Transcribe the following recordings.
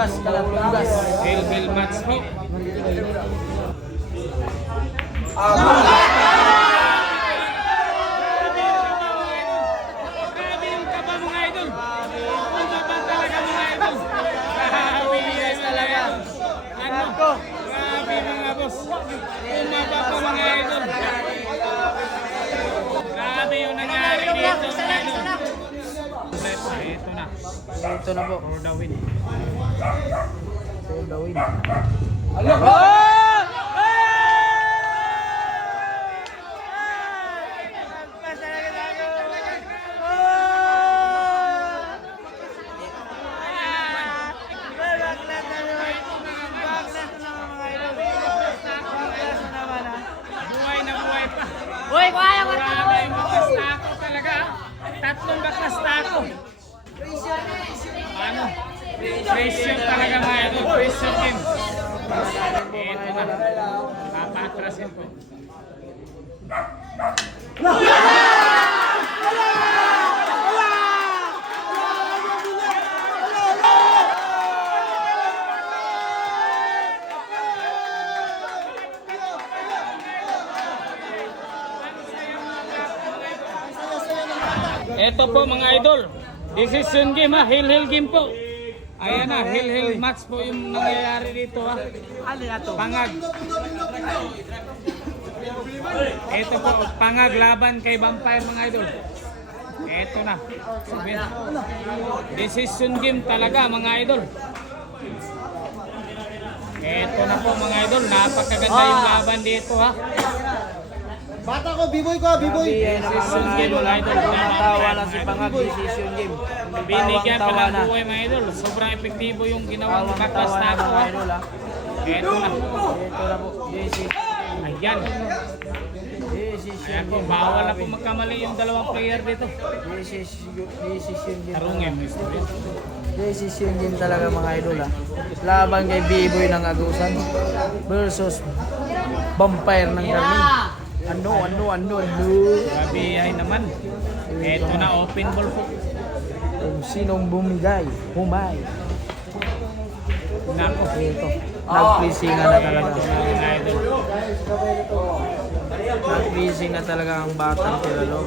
Lukas, Kalatunggas. Hell match po. Grabe yung kaba mga idol. Ang kaba talaga mga idol. Grabe guys talaga. Ano? Grabe mga boss. Umaba pa mga idol. Grabe yung nangyari dito mga idol. Ito na. Ito na po. For the win. For the win. Buhay na buhay pa. Uy, kaya ko Grabe yung bakas tako talaga. Tatlong bakas tako. Ano? Pressure talaga mga idol. Pressure game. Ito na. Papatrasin po. Ito po mga idol. Decision game ha. Hill game po. Ayan na. Hill match po yung nangyayari dito ha. Pangag. Ito po. Pangag laban kay Vampire mga idol. Ito na. Decision game talaga mga idol. Ito na po mga idol. Napakaganda yung laban dito ha. Bata ko, b-boy ko, b-boy. Decision game mga idol. Tawa na si Pangag, decision game. Binigyan pa Tawa ng na. buhay mga idol. Sobrang epektibo yung ginawang bakas Tawa na na ako. mga idol ha. Ito na. Ito na po. Decision Ayan. Ayan po. game. Bawal na po magkamali yung dalawang player dito. Decision game. Tarungin mo. Decision game talaga mga idol ha. Laban kay B-Boy ng Agusan versus Vampire ng Garmin. Ano. Grabe ay naman. Ito na open ball po. Kung sinong bumigay, humay. Nako. Ito. Nag-freezing na talaga. Mga idol. Nag-freezing na talaga ang batang Tiralo.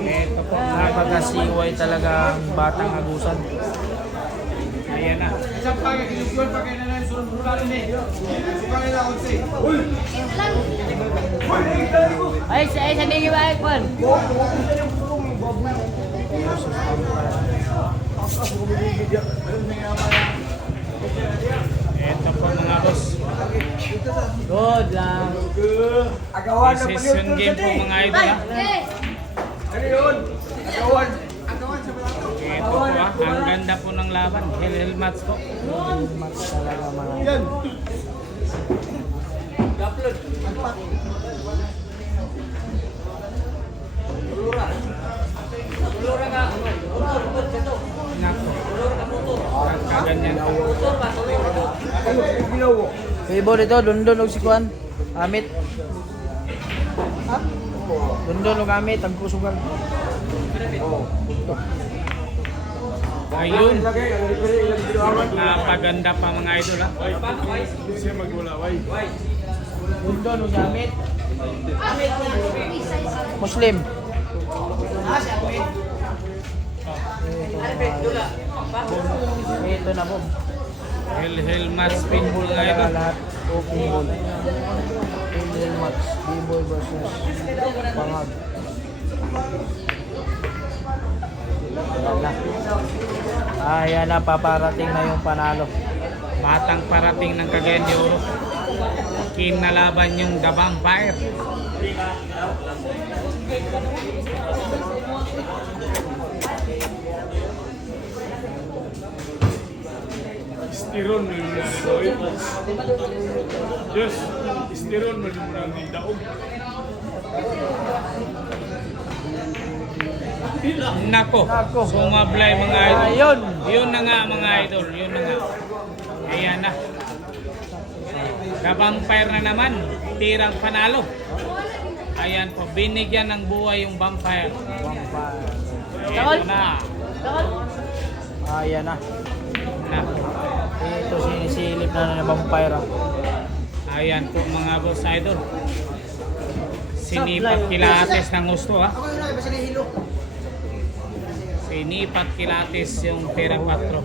Ito po. Napakasiway talaga ang batang Agusan. Ayan na. Ay, sa nigi ba ikon? Ito po mga boss. Good lang. Decision game po mga idol ha. Ito po ha. Ang ganda po ng laban. Hill match po. Match talaga mga idol. Nako. Kaganyan po. Ibo dito, Dundon og si Kuan. Amit. Dundon og Amit ang kusugan. Ayun. Napaganda pa mga idol ha. Dundon og Amit. Muslim. Ito na po. Hill match pin po mga idol. Lahat open ball. Hill match. B-Boy versus Pangag. Ayan na, paparating na yung panalo. Batang parating ng Cagayan de Oro. Kinalaban yung The Vampire. Istiron mo yung gawin. Diyos, istiron mo yung mga daog. Nako, sumablay mga idol. Ayun. Yun na nga mga idol, yun na nga. Ayan na. The Vampire na naman, tirang panalo. Ayan po, binigyan ng buhay yung Vampire. Ito na. Ayan na. Nako. Ito sinisilip na vampire. Ayan po mga boss idol. Sinipat kilates ng gusto ha. Ako yung na, basta nahilo. Sinipat kilates yung Tera 4.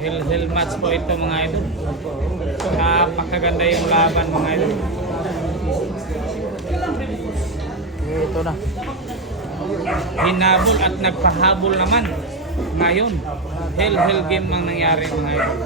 Hill match po ito mga idol. Napakaganda yung laban mga idol. Ito na. Hinabol at nagpahabol naman. Ngayon, hell game ang nangyari mga idol.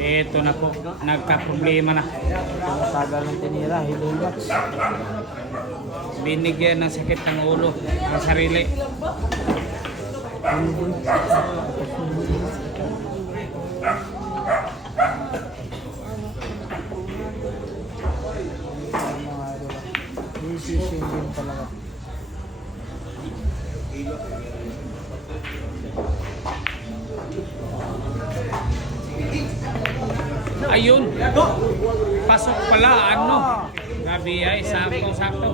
Ito na po, nagka-problema na. Tagal ng tinira, hill match. Binigyan ng sakit ng ulo ang sarili. Decision game talaga. Ayun, pasok pala, ano? Gabi ay, sakto-sakto.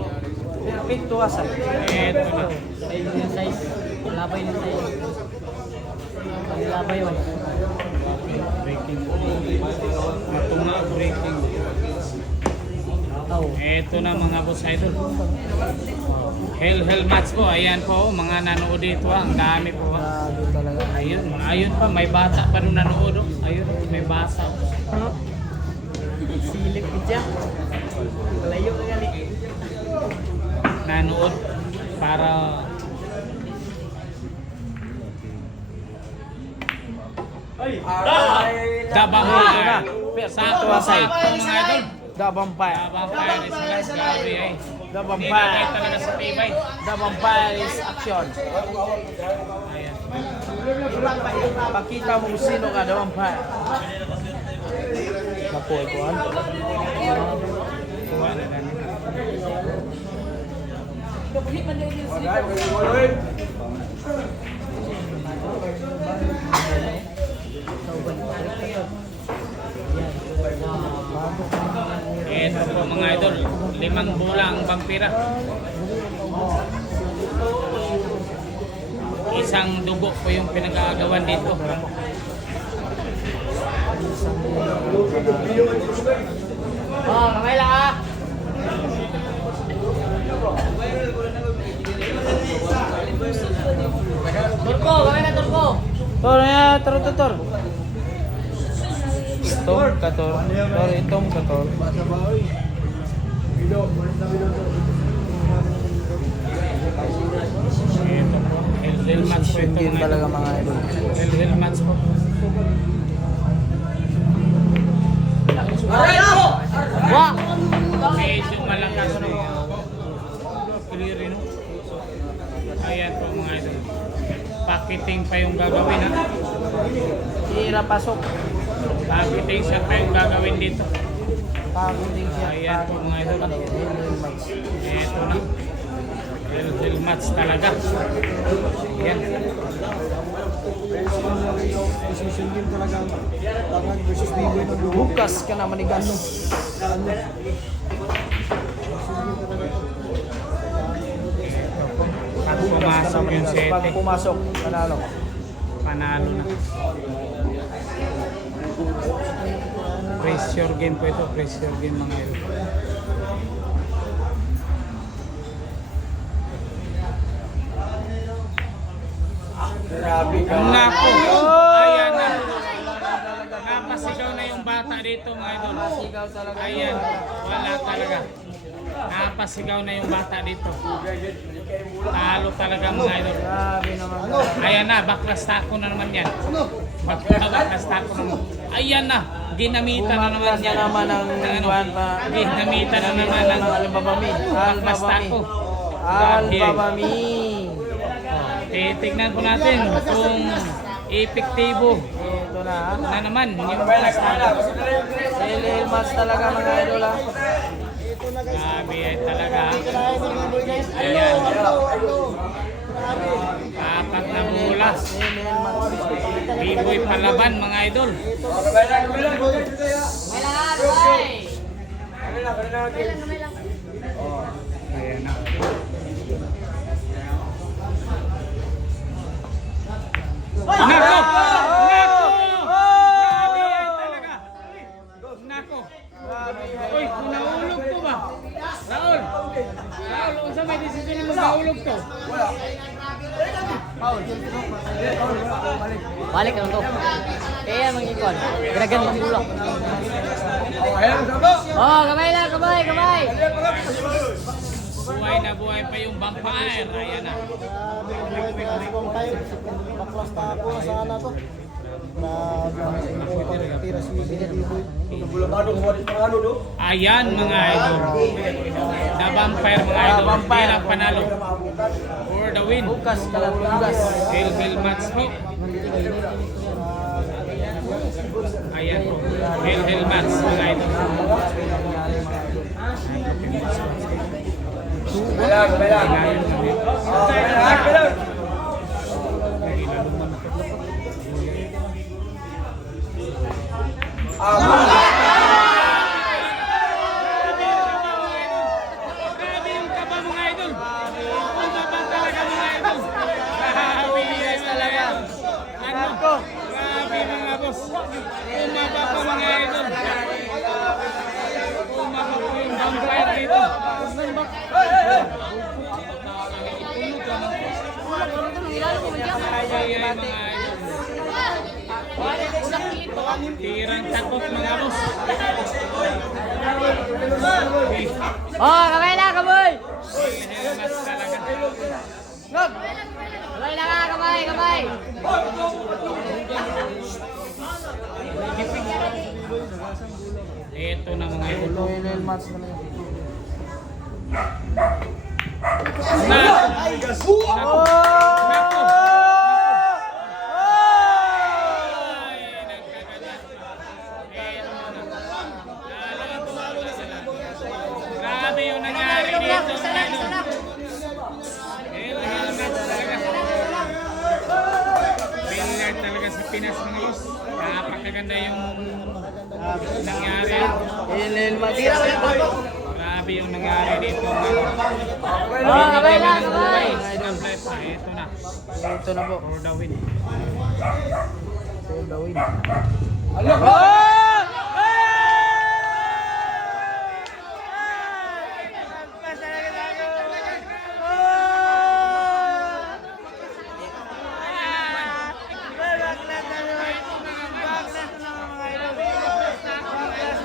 Pinto asal. Ito na. Size yung size. Labay ng size. Labay yun. Breaking. Ito nga, breaking. Ito na mga boss idol. Hell match po. Ayan po, mga nanood dito. Ang dami po. Grabe talaga. Ayun pa, may bata pa nung nanood. Ayun, may bata. Silip ko dyan. Layo na gali. Nanood para Dabampire. Sakto mga idol. The vampire. Dabampire is last. Grabe ay. The Hindi vampire. talaga sa tibay. The vampire is action. Ayan. Pakita mo kung sino ka, the vampire. Napoy ko, ano? Kuha na lang. Ito po mga idol, 5 bola ang vampira. Isang dugo po yung pinagagawan dito. Oh, kamay lang ah. Turko, kamay na turko. Tor, ya, tor. Tor, kator. Tor, itong kator. Ito po, hell match po Decision ito game mga talaga idol. mga idol. Hell match po. Wah! Medyo malakas no. Clear no. Ayan po mga idol. Pakiting pa yung gagawin ha. Tira pasok. Pakiting siya pa yung gagawin dito. Pagunting siya. Ayan po mga idol. Hill match. Ito na. Hell match talaga. Ayan. Decision game talaga. Tangag versus Biboy ng dugo. Bukas ka na manigas. Pag pumasok yung Pag 7, pumasok, panalo. panalo na. Pressure game po ito. Pressure game mga idol. Grabe ka. Nako! Ayan na. Napasigaw na yung bata dito mga idol. Ayan. Wala talaga. Napasigaw na yung bata dito. Talo talaga mga idol. Grabe naman. Ayan na. Baklas tako na naman yan. Baklas tako na naman. Ayan na. Ginamitan na naman Bumaklas na yan. naman ng buwan pa. Ginamitan na naman ng Albabami. baklas tako. Albabami. Titignan po natin kung epektibo Ito na. na naman yung baklas tako. Hell match talaga mga idol ha. Grabe ay talaga. Ayan. Apat na bola. Hell match. B-boy palaban mga idol. Ayan na. Nako! Nako! Grabe ay talaga. Nako. Uy, naulog to ba? Raul! Raul, unsa may desisyon mo naulog to? Balik lang to. Kaya mga ikon. Geragan ng bulak. Oh, kamay lang, kamay, kamay. Buhay na buhay pa yung vampire. Ayan na. Baklas na ako sa ana to. Tira si B-boy. Ayan mga idol. The vampire mga idol. Vampire. Bilang panalo. For the win. Bukas kalatugas. Hell match po. Ayan po. Hell match mga idol. Grabe yung kaba mga idol. Ang kaba talaga mga idol. Grabe yes talaga. Ano? Grabe mga boss. Umaba pa mga idol. Umaba po yung vampire dito. Ay, mga idol. Tirang takot mga boss. Oh, kamay lang, kamay. Helmet talaga. Kamay lang, kamay, kamay. Ito na mga idol. Hell match talaga. Na! Nako! Nako! Ay, nagkagalat. Ito na. Grabe yung nangyari dito mga idol. Helmet talaga. Billiard talaga sa Pinas mga boss. Napakaganda yung nangyari. Hell match. Grabe yung nangyari dito. Oh, kamay lang, kamay. Ito na. Ito na po. For the win. For the win.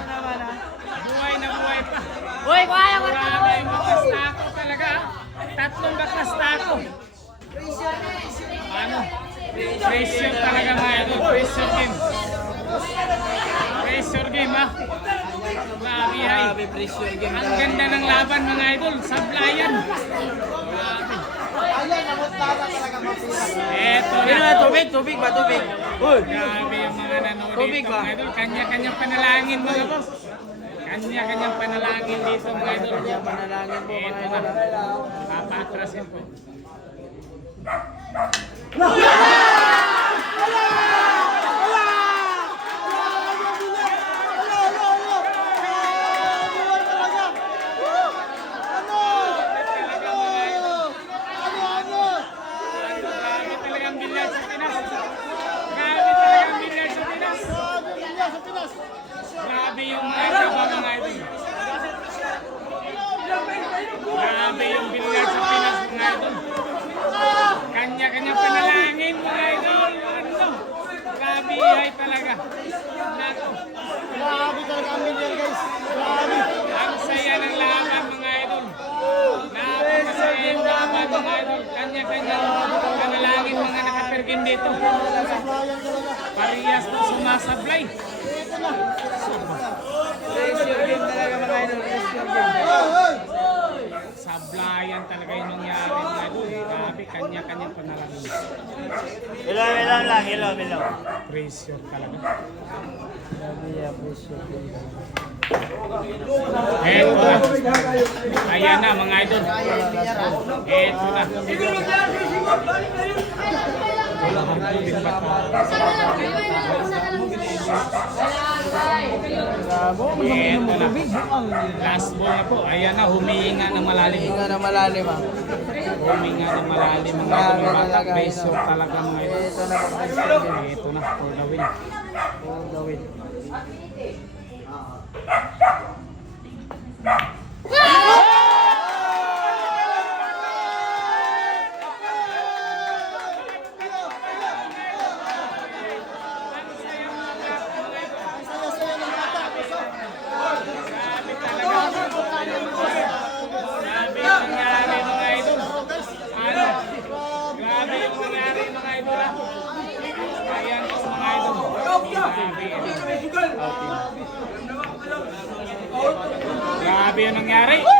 Buhay na buhay pa. Uy, kaya ko na. Grabe yung baklas tako talaga. Tatlong baklas tako. Ano? Pressure talaga mga idol. Pressure game. Pressure game ha. Grabe ay. Pressure game. Ang ganda ng laban mga idol. Sablayan. Grabe. Eto na. Tubig ba? Tubig. Uy! Grabe yung mga nanonood Tubig dito ba? mga idol. Kanya-kanyang panalangin mga boss. Kanya-kanyang panalangin dito mga idol. Manalangin po mga Eto idol. na. Papatrasin po. Grabe talagang bilyar sa Pinas. Grabe talagang bilyar sa Pinas. Grabe yung mga idol. Grabe yung bilyar sa Pinas mga idol. Kanya-kanya panalangin mga idol. Ano? Grabe ay talaga. Nako. Grabe talaga ang million guys. Grabe. Ang saya ng laban mga idol. Napakasaya yung laban mga idol. Kanya-kanya panalangin mga nakapergin dito. Parehas na sumasablay. Pressure game talaga mga idol. Pressure game. Sablayan talaga yung nangyari mga idol. Grabe, kanya-kanya panalangin. Hello lang, hello. Pressure talaga. Presyo. Eto na. Ayan na mga idol. Eto na. Eto na. Last ball na po. Ayan na, humihinga ng malalim. Hinga na malalim ah. Huminga ng malalim mga idol. Yung batak, beso talaga mga idol. Ito na ang presyo. Ito na, for the win. Oh, gawin. Grabe yung nangyari mga idol. Ano? Grabe yung nangyari mga idol. Ayan po mga idol. Grabe yung nangyari.